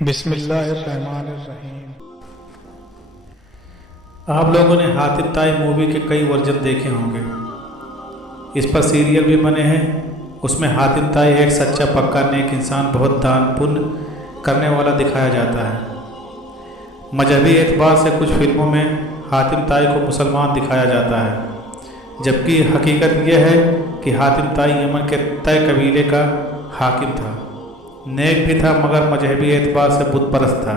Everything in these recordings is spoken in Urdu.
بسم اللہ الرحمن الرحیم۔ آپ لوگوں نے حاتم طائی مووی کے کئی ورژن دیکھے ہوں گے۔ اس پر سیریل بھی بنے ہیں۔ اس میں حاتم طائی ایک سچا پکا نیک انسان، بہت دان پن کرنے والا دکھایا جاتا ہے۔ مذہبی اعتبار سے کچھ فلموں میں حاتم طائی کو مسلمان دکھایا جاتا ہے، جبکہ حقیقت یہ ہے کہ حاتم طائی یمن کے طے قبیلے کا حاکم تھا۔ نیک بھی تھا مگر مذہبی اعتبار سے بت پرست تھا۔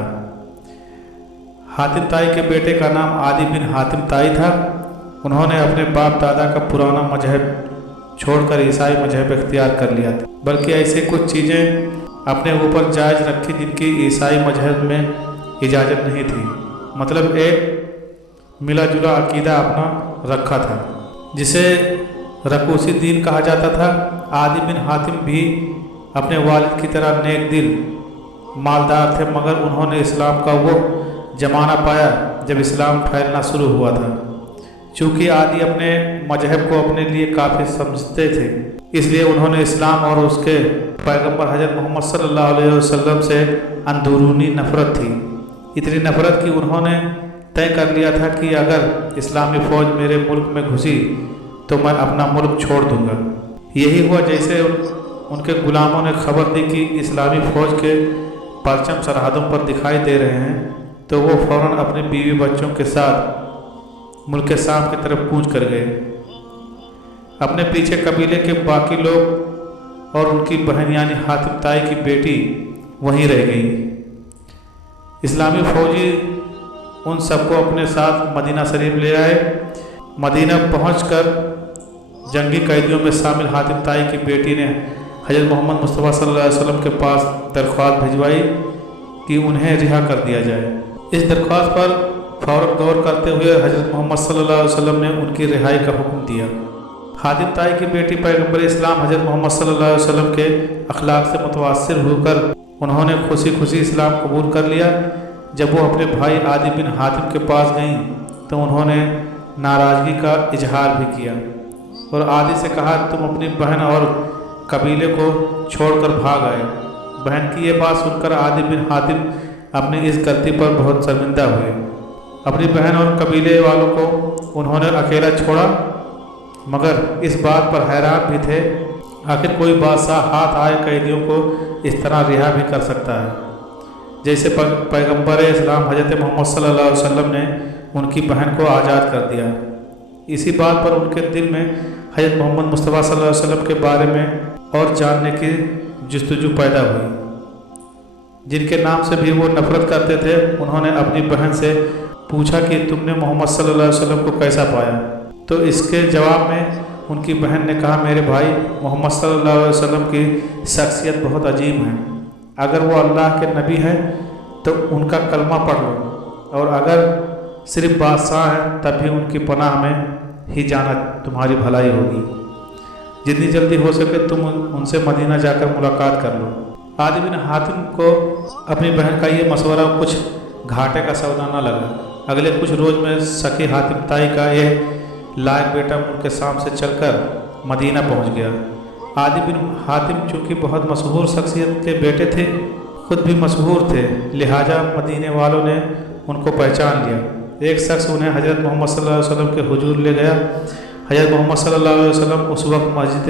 حاتم طائی کے بیٹے کا نام عادی بن حاتم طائی تھا۔ انہوں نے اپنے باپ دادا کا پرانا مذہب چھوڑ کر عیسائی مذہب اختیار کر لیا تھا، بلکہ ایسے کچھ چیزیں اپنے اوپر جائز رکھی جن کی عیسائی مذہب میں اجازت نہیں تھی۔ مطلب ایک ملا جلا عقیدہ اپنا رکھا تھا جسے رکوسی دین کہا جاتا تھا۔ عادی بن حاتم بھی اپنے والد کی طرح نیک دل مالدار تھے، مگر انہوں نے اسلام کا وہ زمانہ پایا جب اسلام پھیلنا شروع ہوا تھا۔ چونکہ عادی اپنے مذہب کو اپنے لیے کافی سمجھتے تھے، اس لیے انہوں نے اسلام اور اس کے پیغمبر حضرت محمد صلی اللہ علیہ وسلم سے اندرونی نفرت تھی۔ اتنی نفرت کہ انہوں نے طے کر لیا تھا کہ اگر اسلامی فوج میرے ملک میں گھسی تو میں اپنا ملک چھوڑ دوں گا۔ یہی ہوا جیسے ان کے غلاموں نے خبر دی کہ اسلامی فوج کے پرچم سرحدوں پر دکھائی دے رہے ہیں تو وہ فوراً اپنی بیوی بچوں کے ساتھ ملک شام کی طرف کوچ کر گئے۔ اپنے پیچھے قبیلے کے باقی لوگ اور ان کی بہن یعنی حاتم طائی کی بیٹی وہیں رہ گئی۔ اسلامی فوجی ان سب کو اپنے ساتھ مدینہ شریف لے آئے۔ مدینہ پہنچ کر جنگی قیدیوں میں شامل حاتم طائی کی بیٹی نے حضرت محمد مصطفیٰ صلی اللہ علیہ وسلم کے پاس درخواست بھجوائی کہ انہیں رہا کر دیا جائے۔ اس درخواست پر فوراً غور کرتے ہوئے حضرت محمد صلی اللہ علیہ وسلم نے ان کی رہائی کا حکم دیا۔ حاتم طائی کی بیٹی پیغمبر اسلام حضرت محمد صلی اللہ علیہ وسلم کے اخلاق سے متاثر ہو کر انہوں نے خوشی خوشی اسلام قبول کر لیا۔ جب وہ اپنے بھائی عادی بن حاتم کے پاس گئیں تو انہوں نے ناراضگی کا اظہار بھی کیا اور عادی سے کہا تم اپنی بہن اور قبیلے کو چھوڑ کر بھاگ آئے۔ بہن کی یہ بات سن کر عادی بن حاتم اپنی اس غلطی پر بہت شرمندہ ہوئے۔ اپنی بہن اور قبیلے والوں کو انہوں نے اکیلا چھوڑا، مگر اس بات پر حیران بھی تھے آخر کوئی بادشاہ ہاتھ آئے قیدیوں کو اس طرح رہا بھی کر سکتا ہے جیسے پیغمبر اسلام حضرت محمد صلی اللہ علیہ وسلم نے ان کی بہن کو آزاد کر دیا۔ اسی بات پر ان کے دل میں حضرت محمد مصطفیٰ صلی اللہ علیہ وسلم کے بارے میں اور جاننے کی جستجو پیدا ہوئی۔ جن کے نام سے بھی وہ نفرت کرتے تھے انہوں نے اپنی بہن سے پوچھا کہ تم نے محمد صلی اللہ علیہ وسلم کو کیسا پایا؟ تو اس کے جواب میں ان کی بہن نے کہا میرے بھائی محمد صلی اللہ علیہ وسلم کی شخصیت بہت عظیم ہے۔ اگر وہ اللہ کے نبی ہیں تو ان کا کلمہ پڑھ لو، اور اگر صرف بادشاہ ہیں تب بھی ان کی پناہ میں ہی جانا تمہاری بھلائی ہوگی۔ جتنی جلدی ہو سکے تم ان سے مدینہ جا کر ملاقات کر لو۔ عادی بن حاتم کو اپنی بہن کا یہ مشورہ کچھ گھاٹے کا سودا نہ لگا۔ اگلے کچھ روز میں سخی حاتم طائی کا یہ لائق بیٹا ملک شام سے چل کر مدینہ پہنچ گیا۔ عادی بن حاتم چونکہ بہت مشہور شخصیت کے بیٹے تھے، خود بھی مشہور تھے، لہٰذا مدینے والوں نے ان کو پہچان لیا۔ ایک شخص انہیں حضرت محمد صلی اللہ علیہ وسلم کے حضور لے گیا۔ حضرت محمد صلی اللہ علیہ وسلم اس وقت مسجد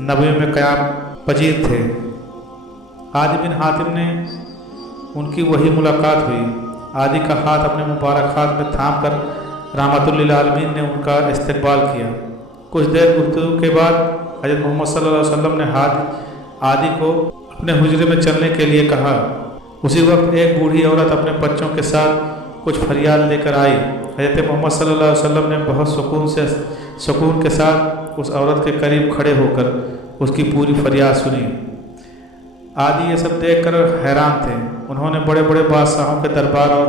نبوی میں قیام پذیر تھے۔ عادی بن حاتم نے ان کی وہی ملاقات ہوئی۔ عادی کا ہاتھ اپنے مبارک ہاتھ میں تھام کر رحمت للعالمین نے ان کا استقبال کیا۔ کچھ دیر گفتگو کے بعد حضرت محمد صلی اللہ علیہ وسلم نے عادی کو اپنے حجرے میں چلنے کے لیے کہا۔ اسی وقت ایک بوڑھی عورت اپنے بچوں کے ساتھ کچھ فریاد لے کر آئی۔ حضرت محمد صلی اللہ علیہ وسلم نے بہت سکون کے ساتھ اس عورت کے قریب کھڑے ہو کر اس کی پوری فریاد سنی۔ عادی یہ سب دیکھ کر حیران تھے۔ انہوں نے بڑے بڑے بادشاہوں کے دربار اور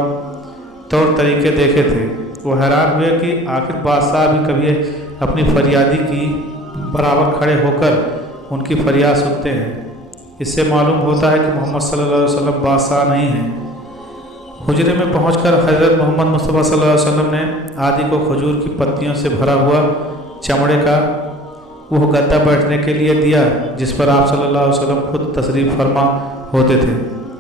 طور طریقے دیکھے تھے۔ وہ حیران ہوئے کہ آخر بادشاہ بھی کبھی اپنی فریادی کی برابر کھڑے ہو کر ان کی فریاد سنتے ہیں۔ اس سے معلوم ہوتا ہے کہ محمد صلی اللہ علیہ وسلم بادشاہ نہیں ہیں۔ حجرے میں پہنچ کر حضرت محمد مصطفیٰ صلی اللہ علیہ وسلم نے عادی کو کھجور کی پتیوں سے بھرا ہوا چمڑے کا وہ گدا بیٹھنے کے لیے دیا جس پر آپ صلی اللہ علیہ وسلم خود تشریف فرما ہوتے تھے۔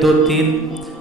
2-3